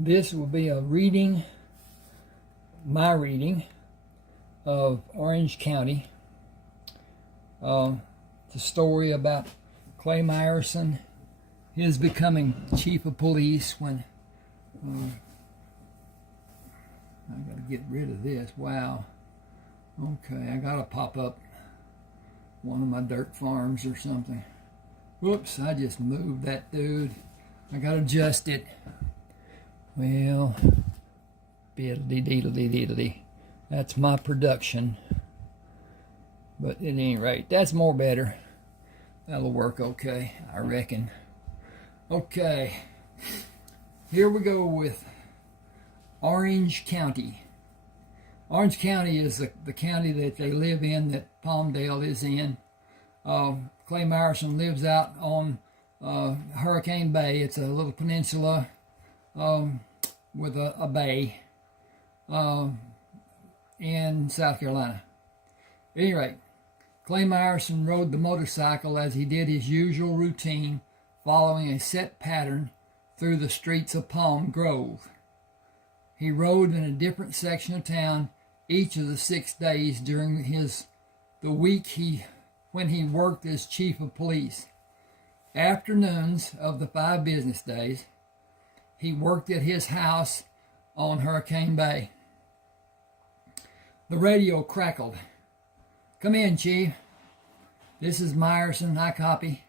This will be a reading, my reading of Orange County. It's a story about Clay Myerson, his becoming chief of police when I gotta get rid of this. Wow. Okay, I gotta pop up one of my dirt farms or something. Whoops, I just moved that dude. I gotta adjust it. Well, biddly-deedly-deedly. That's my production. But at any rate, that's more better. That'll work okay, I reckon. Okay, here we go with Orange County. Orange County is the county that they live in, that Palmdale is in. Clay Myerson lives out on Hurricane Bay. It's a little peninsula with a bay in South Carolina. At any rate, Clay Myerson rode the motorcycle as he did his usual routine, following a set pattern through the streets of Palm Grove. He rode in a different section of town each of the 6 days during the week when he worked as chief of police. Afternoons of the 5 business days, he worked at his house on Hurricane Bay. The radio crackled. "Come in, Chief. This is Myerson. I copy.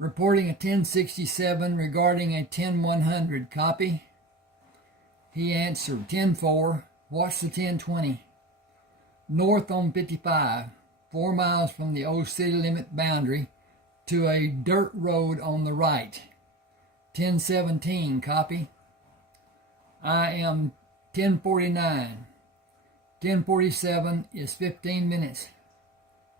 Reporting a 1067 regarding a 10100. Copy." He answered, 10-4. What's the 1020? North on 55, 4 miles from the old city limit boundary to a dirt road on the right. 1017, copy. I am 1049. 1047 is 15 minutes.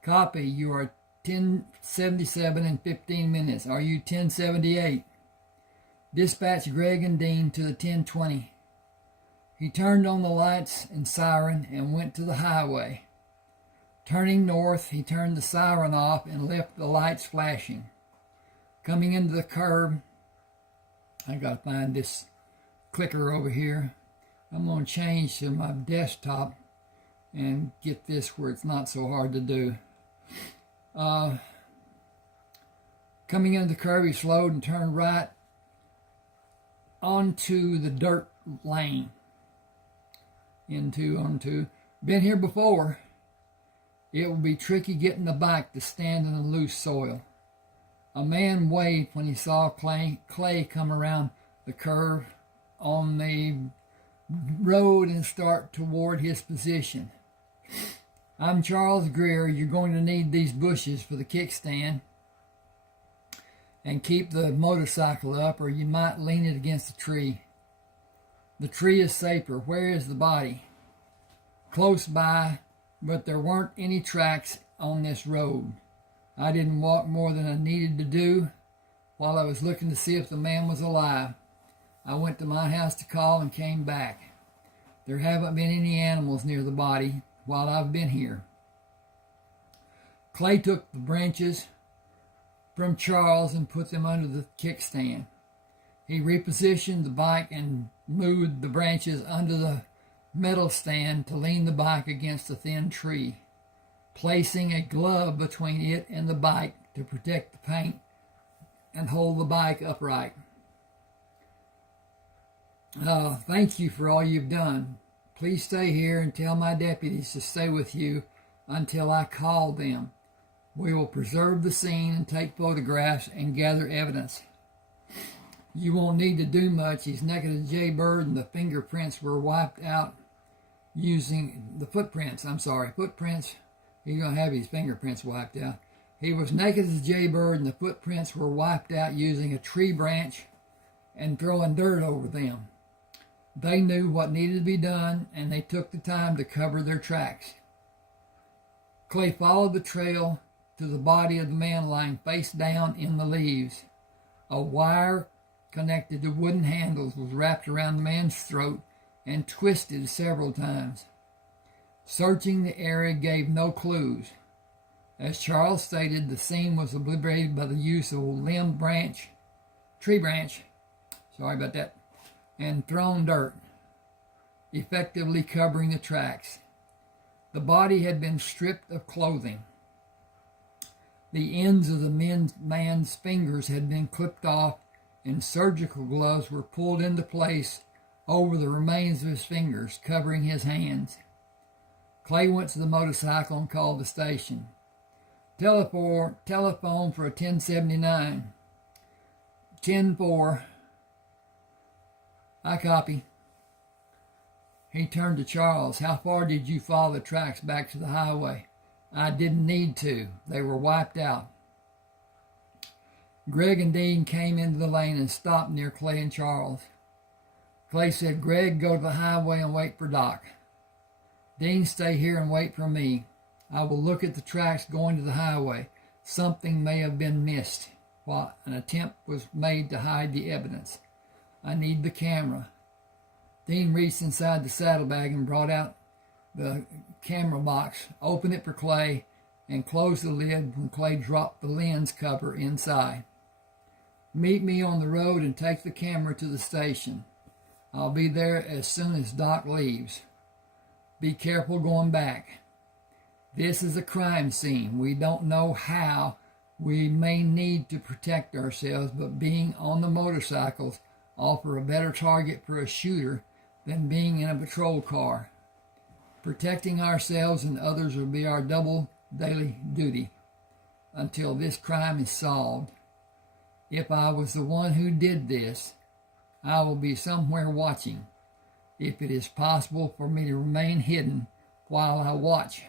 Copy, you are 1077 in 15 minutes. Are you 1078? Dispatch Greg and Dean to the 1020. He turned on the lights and siren and went to the highway. Turning north, he turned the siren off and left the lights flashing. Coming into the curb, I gotta find this clicker over here. I'm gonna change to my desktop and get this where it's not so hard to do. Coming into the curb, he slowed and turned right onto the dirt lane. Onto. Been here before. It will be tricky getting the bike to stand in the loose soil. A man waved when he saw Clay come around the curve on the road and start toward his position. "I'm Charles Greer. You're going to need these bushes for the kickstand. And keep the motorcycle up or you might lean it against a tree. The tree is safer. Where is the body?" "Close by, but there weren't any tracks on this road. I didn't walk more than I needed to do while I was looking to see if the man was alive. I went to my house to call and came back. There haven't been any animals near the body while I've been here." Clay took the branches from Charles and put them under the kickstand. He repositioned the bike and moved the branches under the metal stand to lean the bike against a thin tree, placing a glove between it and the bike to protect the paint and hold the bike upright. "Thank you for all you've done. Please stay here and tell my deputies to stay with you until I call them. We will preserve the scene and take photographs and gather evidence. You won't need to do much. He's naked as a jaybird and the footprints were wiped out using footprints. He's going to have his fingerprints wiped out. He was naked as a jaybird and the footprints were wiped out using a tree branch and throwing dirt over them. They knew what needed to be done and they took the time to cover their tracks." Clay followed the trail to the body of the man lying face down in the leaves. A wire connected to wooden handles was wrapped around the man's throat and twisted several times. Searching the area gave no clues. As Charles stated, the scene was obliterated by the use of a tree branch, sorry about that, and thrown dirt, effectively covering the tracks. The body had been stripped of clothing. The ends of the man's fingers had been clipped off, and surgical gloves were pulled into place over the remains of his fingers, covering his hands. Clay went to the motorcycle and called the station. Telephone for a 1079. 10-4. I copy. He turned to Charles. How far did you follow the tracks back to the highway? I didn't need to. They were wiped out. Greg and Dean came into the lane and stopped near Clay and Charles. Clay said, Greg, go to the highway and wait for Doc. Dean, stay here and wait for me. I will look at the tracks going to the highway. Something may have been missed while an attempt was made to hide the evidence. I need the camera. Dean reached inside the saddlebag and brought out the camera box, opened it for Clay, and closed the lid when Clay dropped the lens cover inside. Meet me on the road and take the camera to the station. I'll be there as soon as Doc leaves. Be careful going back. This is a crime scene. We don't know how we may need to protect ourselves, but being on the motorcycles offer a better target for a shooter than being in a patrol car. Protecting ourselves and others will be our double daily duty until this crime is solved. If I was the one who did this, I will be somewhere watching, if it is possible for me to remain hidden while I watch.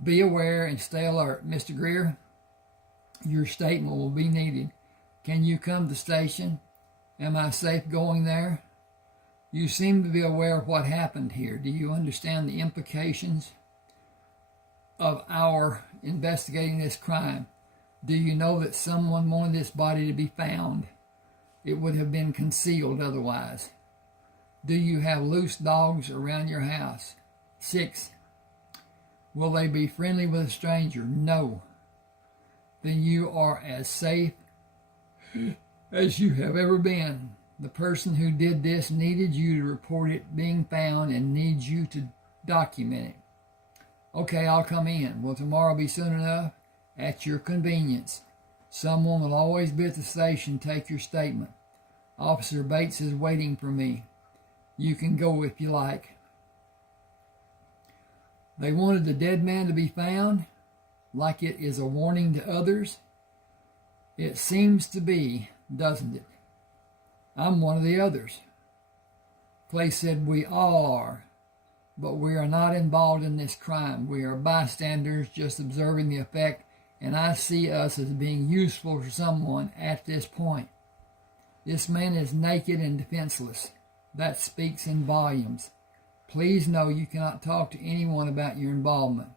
Be aware and stay alert. Mr. Greer, your statement will be needed. Can you come to the station? Am I safe going there? You seem to be aware of what happened here. Do you understand the implications of our investigating this crime? Do you know that someone wanted this body to be found? It would have been concealed otherwise. Do you have loose dogs around your house? 6. Will they be friendly with a stranger? No. Then you are as safe as you have ever been. The person who did this needed you to report it being found and needs you to document it. Okay, I'll come in. Will tomorrow be soon enough? At your convenience. Someone will always be at the station. Take your statement. Officer Bates is waiting for me. You can go if you like. They wanted the dead man to be found, like it is a warning to others. It seems to be, doesn't it? I'm one of the others. Clay said, we all are, but we are not involved in this crime. We are bystanders, just observing the effect, and I see us as being useful for someone at this point. This man is naked and defenseless. That speaks in volumes. Please know you cannot talk to anyone about your involvement.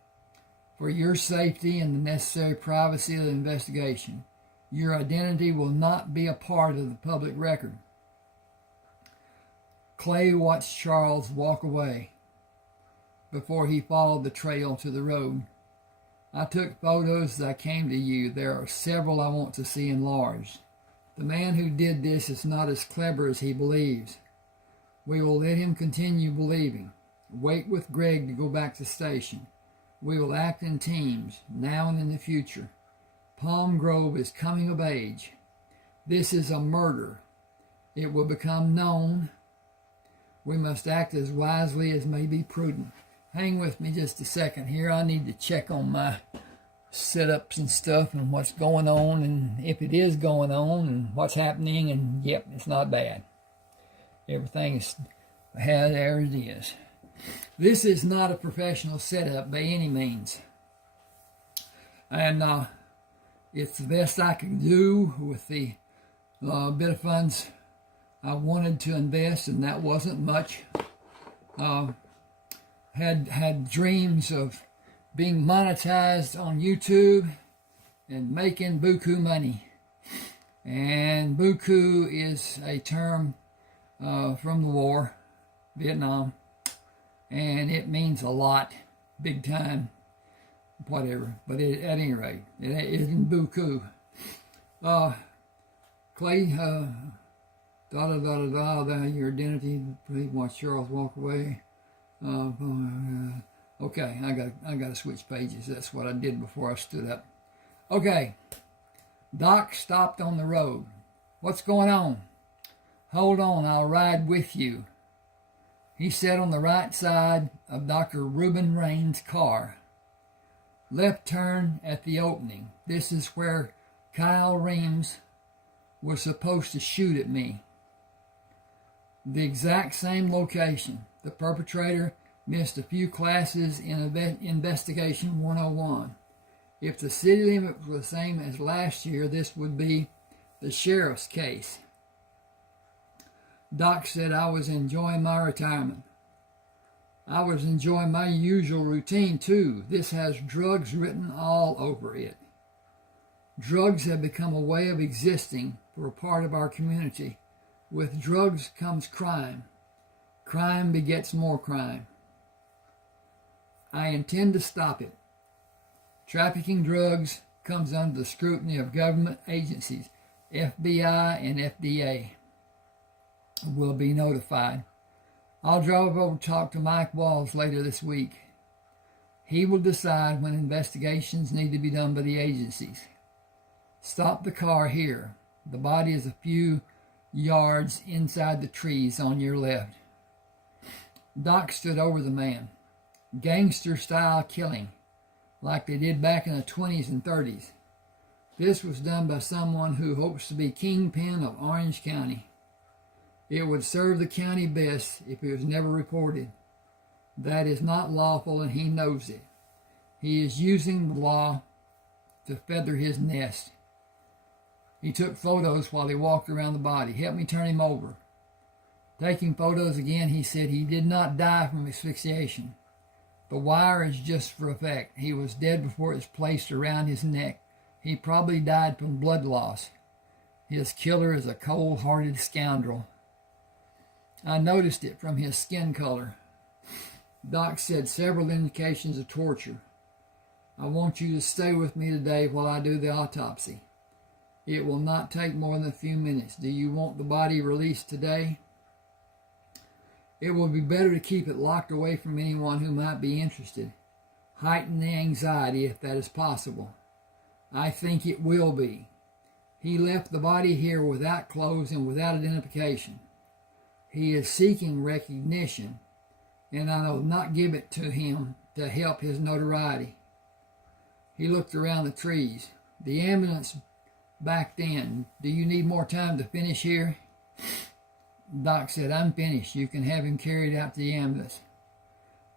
For your safety and the necessary privacy of the investigation, your identity will not be a part of the public record. Clay watched Charles walk away before he followed the trail to the road. I took photos as I came to you. There are several I want to see enlarged. The man who did this is not as clever as he believes. We will let him continue believing. Wait with Greg to go back to the station. We will act in teams, now and in the future. Palm Grove is coming of age. This is a murder. It will become known. We must act as wisely as may be prudent. Hang with me just a second here. I need to check on my setups and stuff and what's going on and if it is going on and what's happening. And yep, it's not bad. Everything is how there it is. This is not a professional setup by any means. And it's the best I can do with the bit of funds I wanted to invest, and that wasn't much. Had dreams of being monetized on YouTube and making buku money. And buku is a term from the war, Vietnam, and it means a lot, big time, whatever. But at any rate, it isn't buku. Clay Your identity. Please watch Charles walk away. Okay, I got to switch pages. That's what I did before I stood up. Okay. Doc stopped on the road. What's going on? Hold on, I'll ride with you. He sat on the right side of Dr. Reuben Rain's car. Left turn at the opening. This is where Kyle Reams was supposed to shoot at me. The exact same location. The perpetrator missed a few classes in Investigation 101. If the city limit was the same as last year, this would be the sheriff's case. Doc said I was enjoying my retirement. I was enjoying my usual routine too. This has drugs written all over it. Drugs have become a way of existing for a part of our community. With drugs comes crime. Crime begets more crime. I intend to stop it. Trafficking drugs comes under the scrutiny of government agencies. FBI and FDA will be notified. I'll drive over to talk to Mike Walls later this week. He will decide when investigations need to be done by the agencies. Stop the car here. The body is a few yards inside the trees on your left. Doc stood over the man. Gangster-style killing, like they did back in the 20s and 30s. This was done by someone who hopes to be kingpin of Orange County. It would serve the county best if it was never reported. That is not lawful, and he knows it. He is using the law to feather his nest. He took photos while he walked around the body. Help me turn him over. Taking photos again, he said he did not die from asphyxiation. The wire is just for effect. He was dead before it was placed around his neck. He probably died from blood loss. His killer is a cold-hearted scoundrel. I noticed it from his skin color. Doc said several indications of torture. I want you to stay with me today while I do the autopsy. It will not take more than a few minutes. Do you want the body released today? It will be better to keep it locked away from anyone who might be interested. Heighten the anxiety if that is possible. I think it will be. He left the body here without clothes and without identification. He is seeking recognition, and I will not give it to him to help his notoriety. He looked around the trees. The ambulance backed in. Do you need more time to finish here? Doc said, I'm finished. You can have him carried out to the ambulance.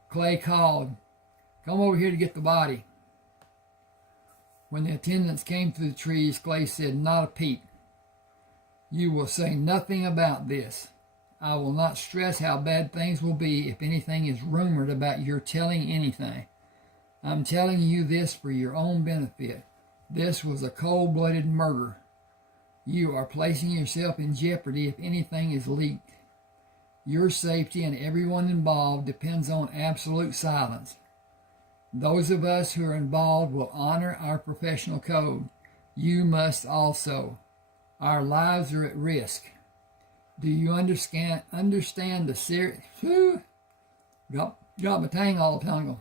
Clay called, come over here to get the body. When the attendants came through the trees, Clay said, not a peep. You will say nothing about this. I will not stress how bad things will be if anything is rumored about your telling anything. I'm telling you this for your own benefit. This was a cold-blooded murder. You are placing yourself in jeopardy if anything is leaked. Your safety and everyone involved depends on absolute silence. Those of us who are involved will honor our professional code. You must also. Our lives are at risk. Do you understand the serious... Got my tang all tangled.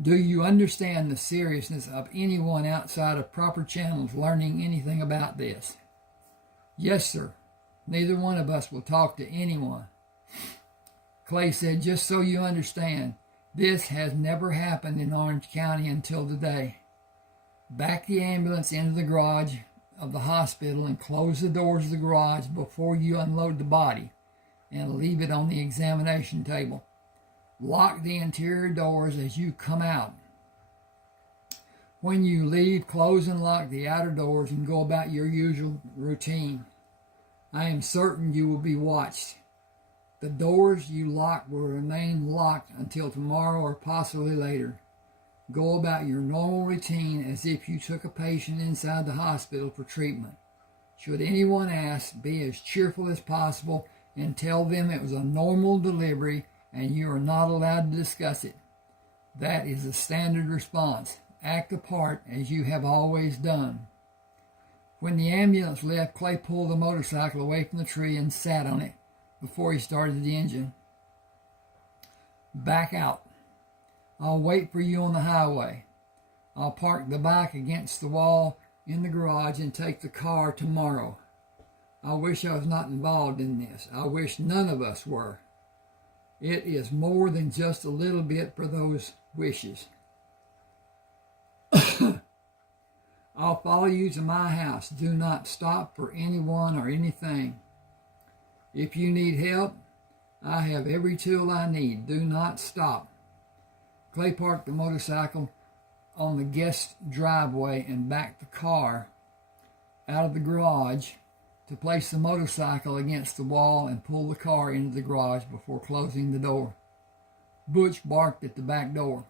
Do you understand the seriousness of anyone outside of proper channels learning anything about this? Yes, sir. Neither one of us will talk to anyone. Clay said, just so you understand, this has never happened in Orange County until today. Back the ambulance into the garage of the hospital and close the doors of the garage before you unload the body and leave it on the examination table. Lock the interior doors as you come out. When you leave, close and lock the outer doors and go about your usual routine. I am certain you will be watched. The doors you lock will remain locked until tomorrow or possibly later. Go about your normal routine as if you took a patient inside the hospital for treatment. Should anyone ask, be as cheerful as possible and tell them it was a normal delivery and you are not allowed to discuss it. That is the standard response. Act the part as you have always done. When the ambulance left, Clay pulled the motorcycle away from the tree and sat on it before he started the engine. Back out. I'll wait for you on the highway. I'll park the bike against the wall in the garage and take the car tomorrow. I wish I was not involved in this. I wish none of us were. It is more than just a little bit for those wishes. I'll follow you to my house. Do not stop for anyone or anything. If you need help, I have every tool I need. Do not stop. Clay parked the motorcycle on the guest driveway and backed the car out of the garage to place the motorcycle against the wall and pull the car into the garage before closing the door. Butch barked at the back door.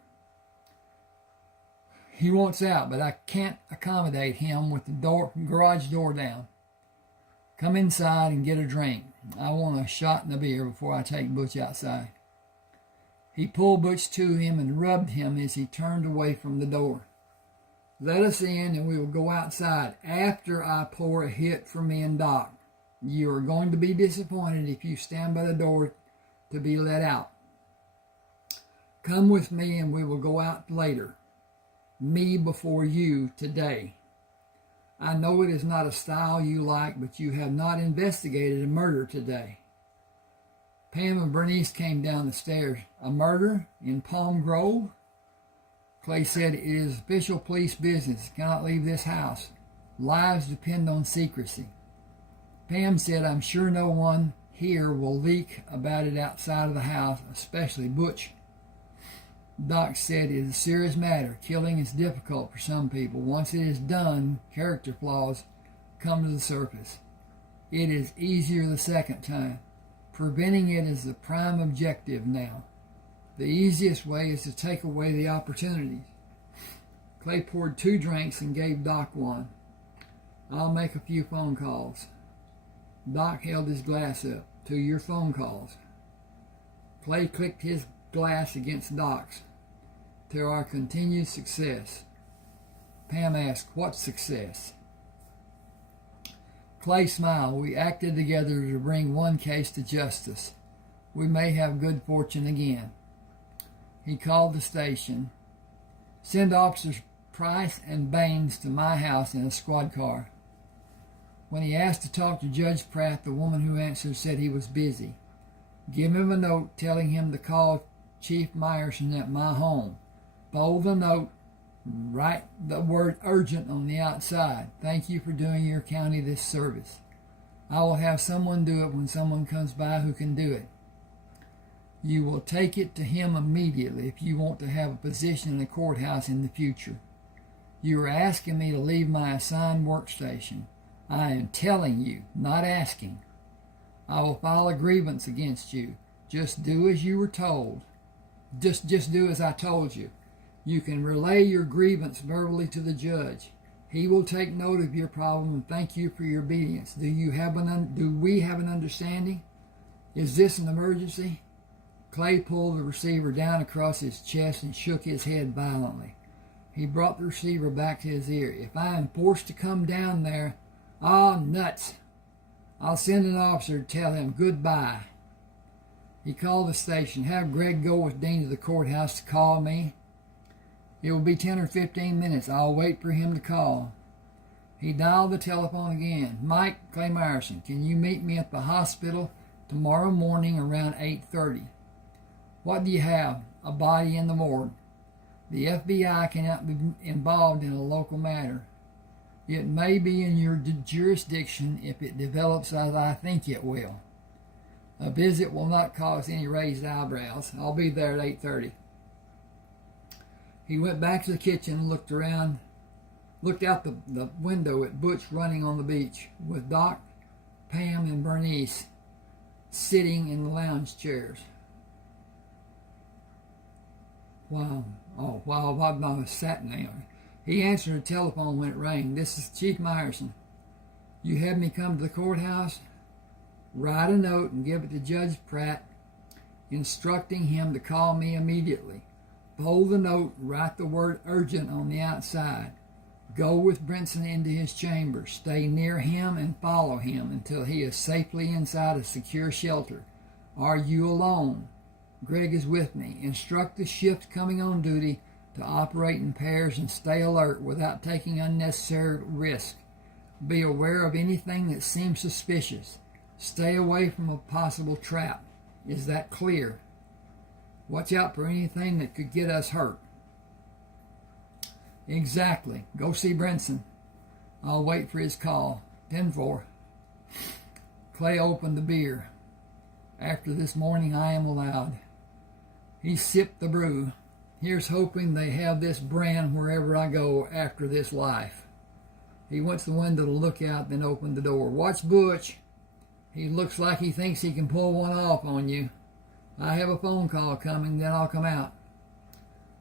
He wants out, but I can't accommodate him with the garage door down. Come inside and get a drink. I want a shot and a beer before I take Butch outside. He pulled Butch to him and rubbed him as he turned away from the door. Let us in and we will go outside after I pour a hit for me and Doc. You are going to be disappointed if you stand by the door to be let out. Come with me and we will go out later. Me before you today. I know it is not a style you like, but you have not investigated a murder today. Pam and Bernice came down the stairs. A murder in Palm Grove? Clay said, it is official police business. Cannot leave this house. Lives depend on secrecy. Pam said, I'm sure no one here will leak about it outside of the house, especially Butch. Doc said, it is a serious matter. Killing is difficult for some people. Once it is done, character flaws come to the surface. It is easier the second time. Preventing it is the prime objective now. The easiest way is to take away the opportunities. Clay poured 2 drinks and gave Doc one. I'll make a few phone calls. Doc held his glass up. To your phone calls. Clay clicked his glass against Doc's. To our continued success. Pam asked, what success? Clay smiled. We acted together to bring one case to justice. We may have good fortune again. He called the station. Send officers Price and Baines to my house in a squad car. When he asked to talk to Judge Pratt, the woman who answered said he was busy. Give him a note telling him to call Chief Myerson at my home. Fold the note. Write the word urgent on the outside. Thank you for doing your county this service. I will have someone do it when someone comes by who can do it. You will take it to him immediately if you want to have a position in the courthouse in the future. You are asking me to leave my assigned workstation. I am telling you, not asking. I will file a grievance against you. Just do as you were told. Just do as I told you. You can relay your grievance verbally to the judge. He will take note of your problem and thank you for your obedience. Do we have an understanding? Is this an emergency? Clay pulled the receiver down across his chest and shook his head violently. He brought the receiver back to his ear. If I am forced to come down there, nuts. I'll send an officer to tell him goodbye. He called the station. Have Greg go with Dean to the courthouse to call me. It will be 10 or 15 minutes. I'll wait for him to call. He dialed the telephone again. Mike, Clay Myerson, can you meet me at the hospital tomorrow morning around 8:30? What do you have? A body in the morgue. The FBI cannot be involved in a local matter. It may be in your jurisdiction if it develops as I think it will. A visit will not cause any raised eyebrows. I'll be there at 8:30. He went back to the kitchen and looked out the window at Butch running on the beach with Doc, Pam, and Bernice sitting in the lounge chairs. Wow. I've not sat down. He answered the telephone when it rang. This is Chief Myerson. You had me come to the courthouse? Write a note and give it to Judge Pratt, instructing him to call me immediately. Fold the note, write the word urgent on the outside. Go with Brinson into his chamber. Stay near him and follow him until he is safely inside a secure shelter. Are you alone? Greg is with me. Instruct the shift coming on duty to operate in pairs and stay alert without taking unnecessary risk. Be aware of anything that seems suspicious. Stay away from a possible trap. Is that clear? Watch out for anything that could get us hurt. Exactly. Go see Brinson. I'll wait for his call. 10-4. Clay opened the beer. After this morning I am allowed. He sipped the brew. Here's hoping they have this brand wherever I go after this life. He went to the window to look out, then opened the door. Watch Butch. He looks like he thinks he can pull one off on you. I have a phone call coming, then I'll come out.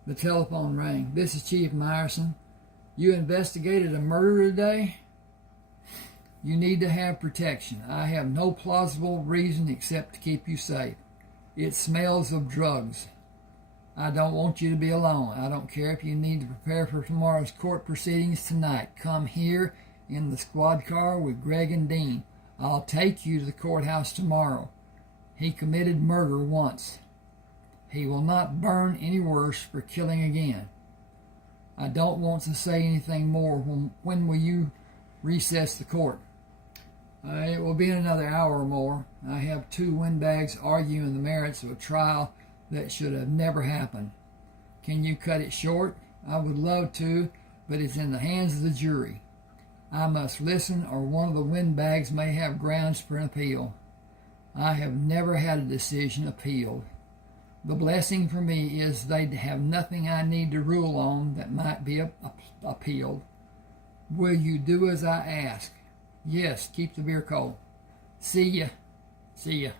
The telephone rang. This is Chief Myerson. You investigated a murder today? You need to have protection. I have no plausible reason except to keep you safe. It smells of drugs. I don't want you to be alone. I don't care if you need to prepare for tomorrow's court proceedings tonight. Come here in the squad car with Greg and Dean. I'll take you to the courthouse tomorrow. He committed murder once. He will not burn any worse for killing again. I don't want to say anything more. When will you recess the court? It will be in another hour or more. I have 2 windbags arguing the merits of a trial that should have never happened. Can you cut it short? I would love to, but it's in the hands of the jury. I must listen, or one of the windbags may have grounds for an appeal. I have never had a decision appealed. The blessing for me is they have nothing I need to rule on that might be appealed. Will you do as I ask? Yes, keep the beer cold. See ya. See ya.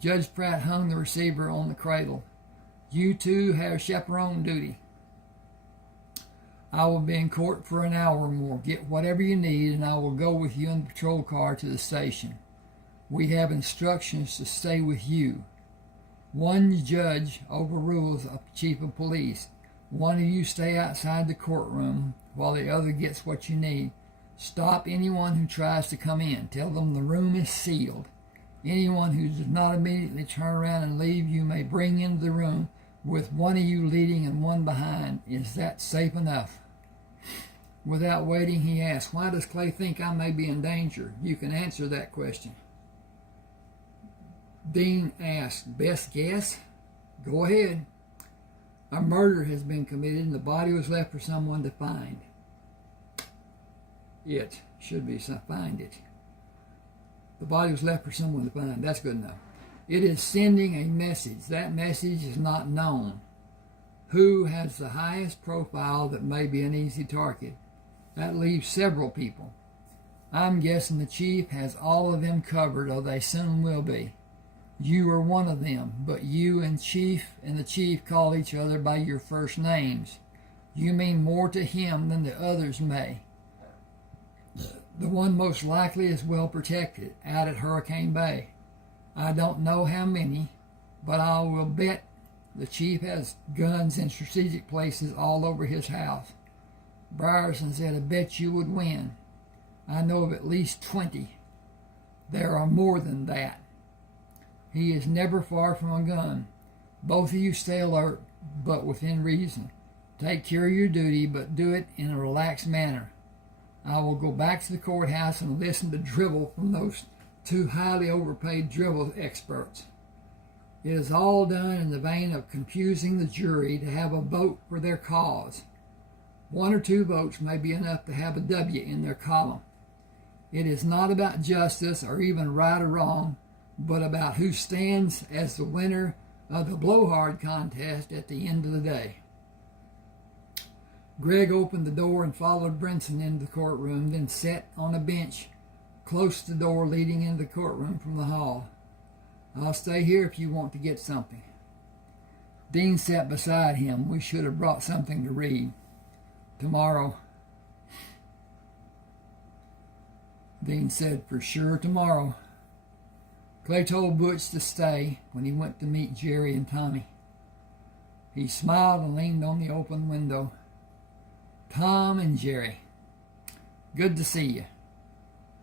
Judge Pratt hung the receiver on the cradle. You two have chaperone duty. I will be in court for an hour or more. Get whatever you need, and I will go with you in the patrol car to the station. We have instructions to stay with you. One judge overrules a chief of police. One of you stay outside the courtroom while the other gets what you need. Stop anyone who tries to come in. Tell them the room is sealed. Anyone who does not immediately turn around and leave, you may bring into the room with one of you leading and one behind. Is that safe enough? Without waiting, he asked, why does Clay think I may be in danger? You can answer that question. Dean asked, best guess? Go ahead. A murder has been committed and the body was left for someone to find. It should be find it. The body was left for someone to find. That's good enough. It is sending a message. That message is not known. Who has the highest profile that may be an easy target? That leaves several people. I'm guessing the chief has all of them covered, or they soon will be. You are one of them, but you and the chief call each other by your first names. You mean more to him than the others may. The one most likely is well protected, out at Hurricane Bay. I don't know how many, but I will bet the chief has guns in strategic places all over his house. Myerson said, I bet you would win. I know of at least 20. There are more than that. He is never far from a gun. Both of you stay alert, but within reason. Take care of your duty, but do it in a relaxed manner. I will go back to the courthouse and listen to drivel from those 2 highly overpaid drivel experts. It is all done in the vein of confusing the jury to have a vote for their cause. 1 or 2 votes may be enough to have a W in their column. It is not about justice or even right or wrong, but about who stands as the winner of the blowhard contest at the end of the day. Greg opened the door and followed Brinson into the courtroom, then sat on a bench close to the door leading into the courtroom from the hall. I'll stay here if you want to get something. Dean sat beside him. We should have brought something to read. Tomorrow. Dean said, for sure tomorrow. Clay told Butch to stay when he went to meet Jerry and Tommy. He smiled and leaned on the open window. Tom and Jerry. Good to see you.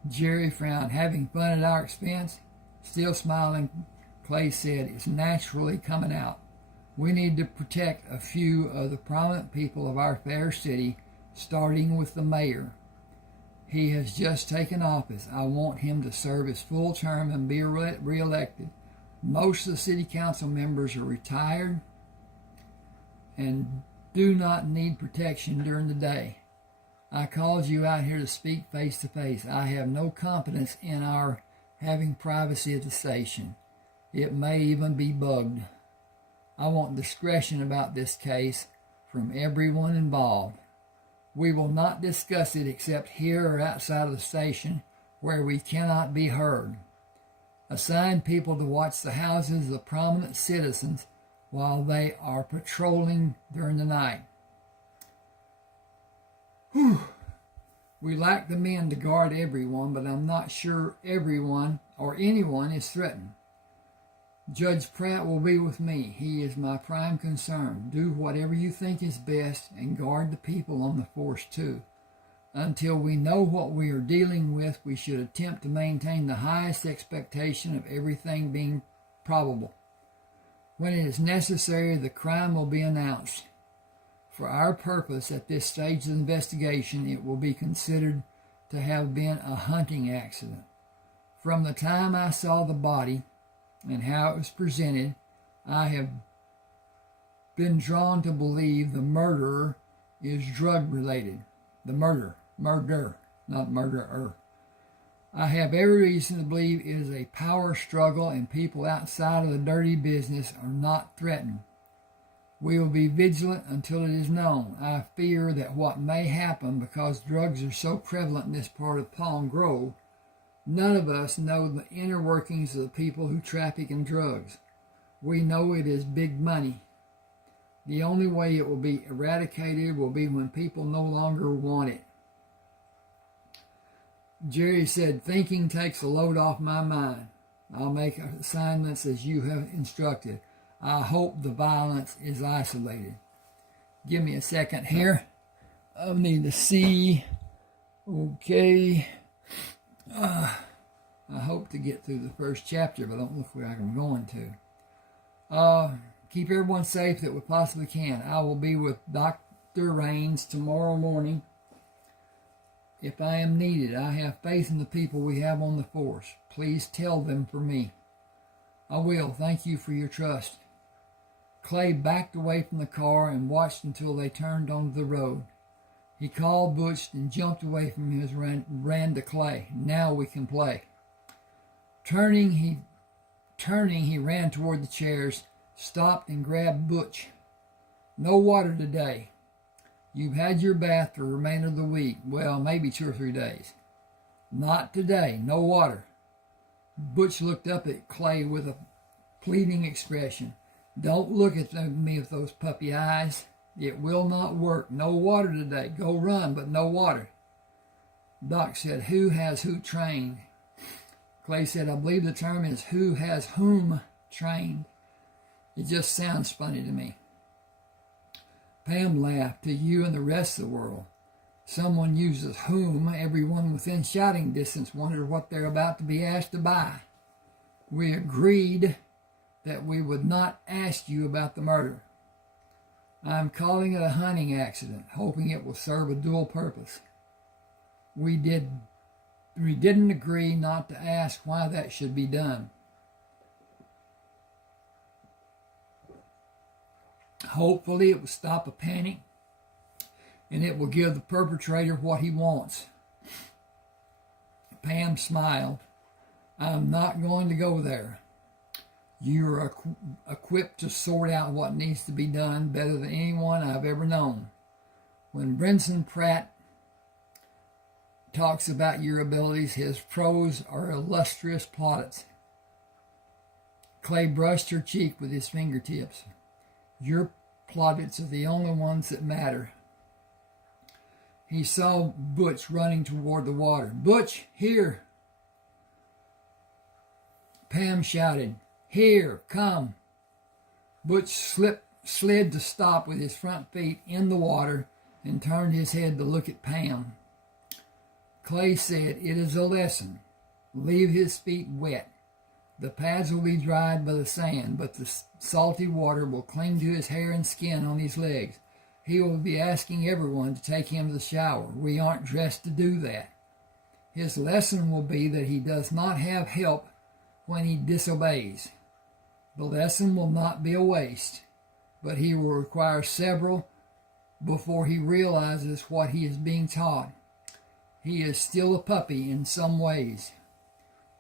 Jerry frowned. Having fun at our expense? Still smiling, Clay said, it's naturally coming out. We need to protect a few of the prominent people of our fair city, starting with the mayor. He has just taken office. I want him to serve his full term and be reelected. Most of the city council members are retired and do not need protection during the day. I called you out here to speak face to face. I have no confidence in our having privacy at the station. It may even be bugged. I want discretion about this case from everyone involved. We will not discuss it except here or outside of the station where we cannot be heard. Assign people to watch the houses of prominent citizens while they are patrolling during the night. Whew. We lack the men to guard everyone, but I'm not sure everyone or anyone is threatened. Judge Pratt will be with me. He is my prime concern. Do whatever you think is best and guard the people on the force too. Until we know what we are dealing with, we should attempt to maintain the highest expectation of everything being probable. When it is necessary, the crime will be announced. For our purpose at this stage of the investigation, it will be considered to have been a hunting accident. From the time I saw the body and how it was presented, I have been drawn to believe the murderer is drug-related. The murder, not murderer. I have every reason to believe it is a power struggle and people outside of the dirty business are not threatened. We will be vigilant until it is known. I fear that what may happen, because drugs are so prevalent in this part of Palm Grove, none of us know the inner workings of the people who traffic in drugs. We know it is big money. The only way it will be eradicated will be when people no longer want it. Jerry said, thinking takes a load off my mind. I'll make assignments as you have instructed. I hope the violence is isolated. Give me a second here. I need to see. Okay. I hope to get through the first chapter, but I don't look like I'm going to. Keep everyone safe that we possibly can. I will be with Dr. Raines tomorrow morning if I am needed. I have faith in the people we have on the force. Please tell them for me. I will. Thank you for your trust. Clay backed away from the car and watched until they turned onto the road. He called Butch and jumped away from him and ran to Clay. Now we can play. Turning, he ran toward the chairs, stopped and grabbed Butch. No water today. You've had your bath for the remainder of the week. Well, maybe 2 or 3 days. Not today. No water. Butch looked up at Clay with a pleading expression. Don't look at me with those puppy eyes. It will not work. No water today. Go run, but no water. Doc said, who has who trained? Clay said, I believe the term is who has whom trained. It just sounds funny to me. Pam laughed. To you and the rest of the world. Someone uses whom. Everyone within shouting distance wondered what they're about to be asked to buy. We agreed that we would not ask you about the murder. I'm calling it a hunting accident, hoping it will serve a dual purpose. We didn't agree not to ask why that should be done. Hopefully it will stop a panic and it will give the perpetrator what he wants. Pam smiled. I'm not going to go there. You're equipped to sort out what needs to be done better than anyone I've ever known. When Brenson Pratt talks about your abilities, his prose are illustrious plaudits. Clay brushed her cheek with his fingertips. Your plaudits are the only ones that matter. He saw Butch running toward the water. Butch, here! Pam shouted, here, come. Butch slid to stop with his front feet in the water, and turned his head to look at Pam. Clay said, "It is a lesson. Leave his feet wet. The pads will be dried by the sand, but the salty water will cling to his hair and skin on his legs. He will be asking everyone to take him to the shower. We aren't dressed to do that. His lesson will be that he does not have help when he disobeys. The lesson will not be a waste, but he will require several before he realizes what he is being taught. He is still a puppy in some ways.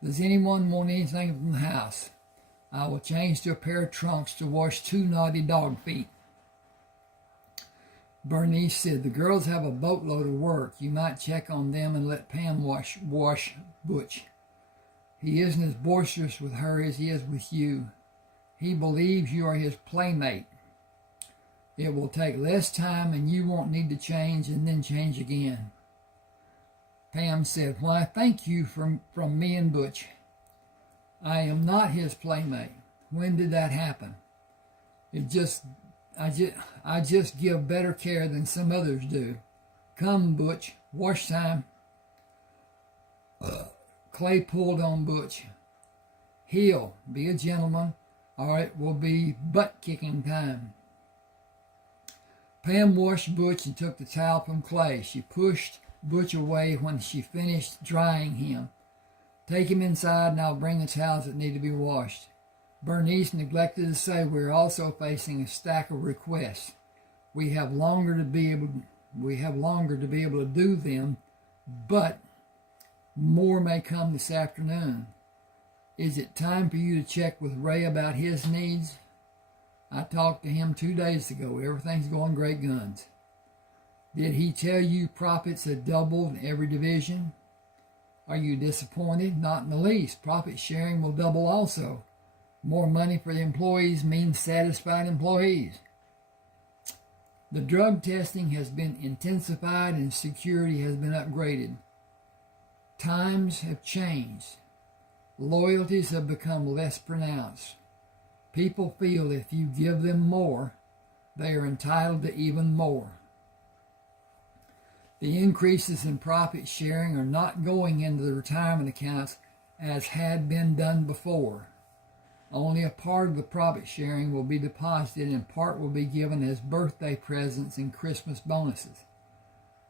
Does anyone want anything from the house? I will change to a pair of trunks to wash 2 naughty dog feet." Bernice said, "The girls have a boatload of work. You might check on them and let Pam wash Butch. He isn't as boisterous with her as he is with you. He believes you are his playmate. It will take less time and you won't need to change and then change again." Pam said, "Why, thank you from me and Butch. I am not his playmate. When did that happen? I just give better care than some others do. Come, Butch, wash time." Clay pulled on Butch. "Heel, be a gentleman, or it will be butt-kicking time." Pam washed Butch and took the towel from Clay. She pushed Butch away when she finished drying him. "Take him inside and I'll bring the towels that need to be washed." Bernice neglected to say we're also facing a stack of requests. We have longer to be able to do them, but more may come this afternoon. Is it time for you to check with Ray about his needs? I talked to him 2 days ago. Everything's going great guns. Did he tell you profits had doubled in every division? Are you disappointed? Not in the least. Profit sharing will double also. More money for the employees means satisfied employees. The drug testing has been intensified and security has been upgraded. Times have changed. Loyalties have become less pronounced. People feel if you give them more, they are entitled to even more. The increases in profit sharing are not going into the retirement accounts as had been done before. Only a part of the profit sharing will be deposited and part will be given as birthday presents and Christmas bonuses.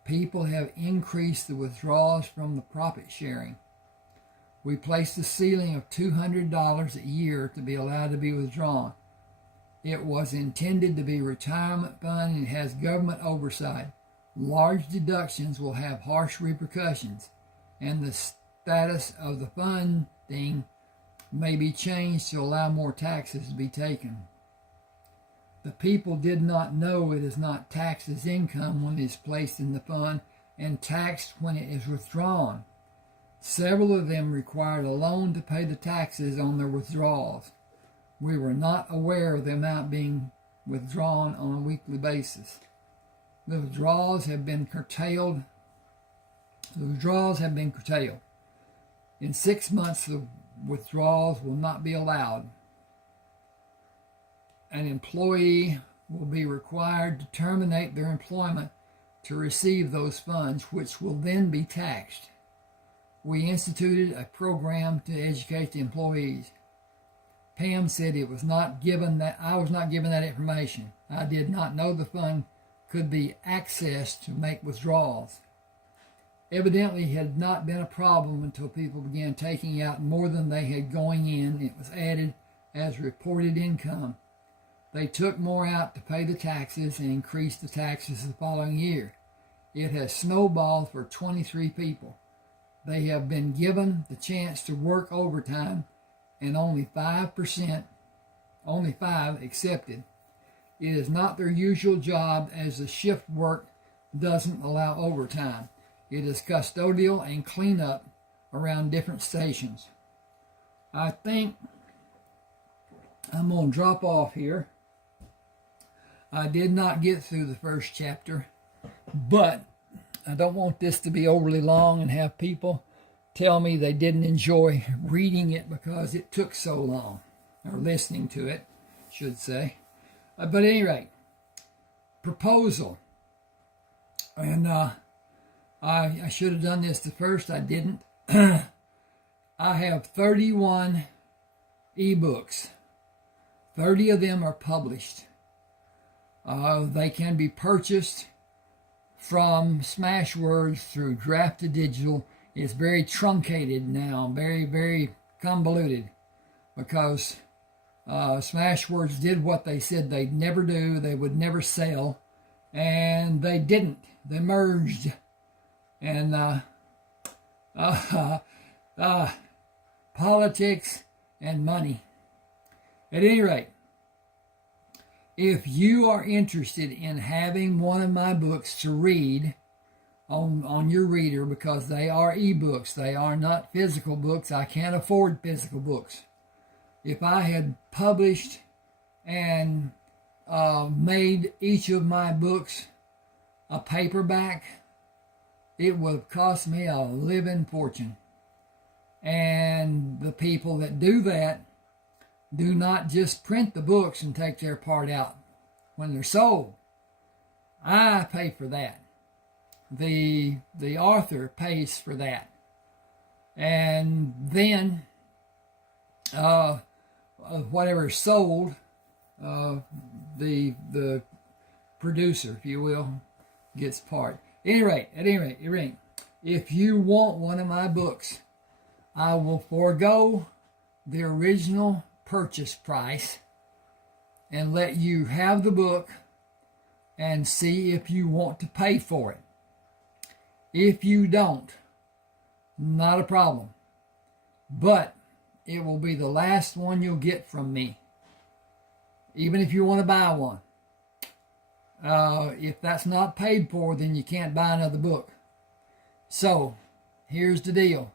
People have increased the withdrawals from the profit sharing. We placed a ceiling of $200 a year to be allowed to be withdrawn. It was intended to be a retirement fund and has government oversight. Large deductions will have harsh repercussions, and the status of the funding may be changed to allow more taxes to be taken. The people did not know it is not taxed as income when it is placed in the fund and taxed when it is withdrawn. Several of them required a loan to pay the taxes on their withdrawals. We were not aware of the amount being withdrawn on a weekly basis. The withdrawals have been curtailed. In 6 months, the withdrawals will not be allowed. An employee will be required to terminate their employment to receive those funds, which will then be taxed. We instituted a program to educate the employees. Pam said I was not given that information. I did not know the fund could be accessed to make withdrawals. Evidently, it had not been a problem until people began taking out more than they had going in. It was added as reported income. They took more out to pay the taxes and increased the taxes the following year. It has snowballed for 23 people. They have been given the chance to work overtime, and only 5 accepted. It is not their usual job, as the shift work doesn't allow overtime. It is custodial and cleanup around different stations. I think I'm going to drop off here. I did not get through the first chapter, but I don't want this to be overly long and have people tell me they didn't enjoy reading it because it took so long, or listening to it, I should say. But at any rate, proposal. And I should have done this the first. I didn't. I have 31 ebooks. 30 of them are published. They can be purchased from Smashwords through Draft to Digital. It's very truncated now, very, very convoluted, because Smashwords did what they said they'd never do. They would never sell, and they didn't. They merged, and politics and money. At any rate, if you are interested in having one of my books to read on your reader, because they are ebooks, they are not physical books. I can't afford physical books. If I had published and made each of my books a paperback, it would have cost me a living fortune. And the people that do that do not just print the books and take their part out when they're sold. I pay for that. The author pays for that. And then whatever's sold, the producer, if you will, gets part. At any rate, if you want one of my books, I will forego the original purchase price and let you have the book and see if you want to pay for it. If you don't, not a problem. But it will be the last one you'll get from me, even if you want to buy one. If that's not paid for, then you can't buy another book. So, here's the deal.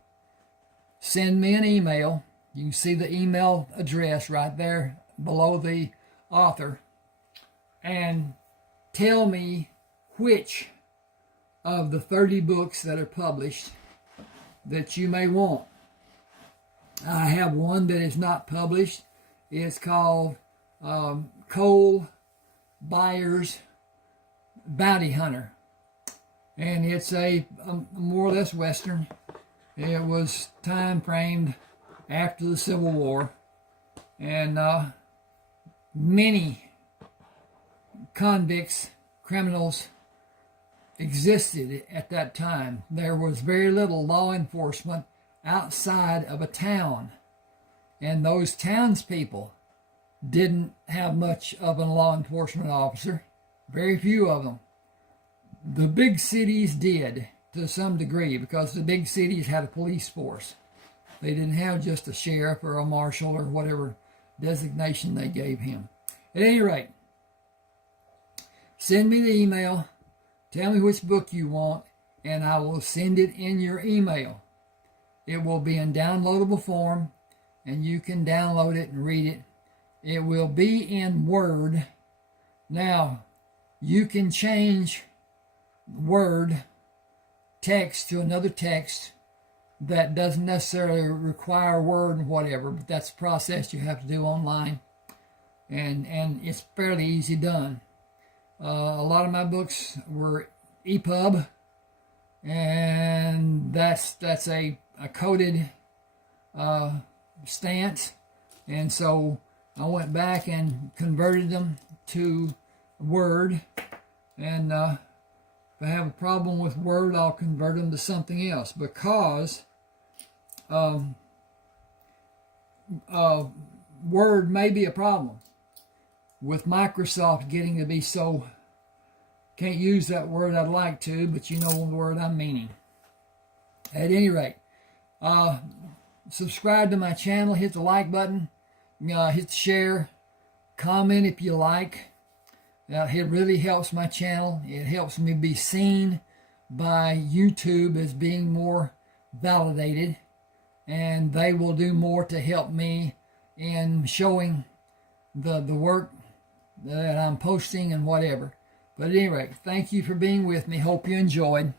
Send me an email. You can see the email address right there below the author. And tell me which of the 30 books that are published that you may want. I have one that is not published. It's called Clay Myerson Bounty Hunter. And it's a more or less Western. It was time framed after the Civil War. And many convicts, criminals, existed at that time. There was very little law enforcement outside of a town, and those townspeople didn't have much of a law enforcement officer, very few of them. The big cities did to some degree, because the big cities had a police force. They didn't have just a sheriff or a marshal or whatever designation they gave him. At any rate, send me the email. Tell me which book you want, and I will send it in your email. It will be in downloadable form, and you can download it and read it. It will be in Word. Now, you can change Word text to another text that doesn't necessarily require Word and whatever, but that's a process you have to do online, and it's fairly easy done. A lot of my books were EPUB, and that's a coded stance, and so I went back and converted them to Word, and if I have a problem with Word, I'll convert them to something else, because Word may be a problem with Microsoft getting to be so, can't use that word I'd like to, but you know the word I'm meaning. At any rate, subscribe to my channel, hit the like button, hit the share, comment if you like. It really helps my channel. It helps me be seen by YouTube as being more validated, and they will do more to help me in showing the work that I'm posting and whatever. But at any rate, thank you for being with me. Hope you enjoyed.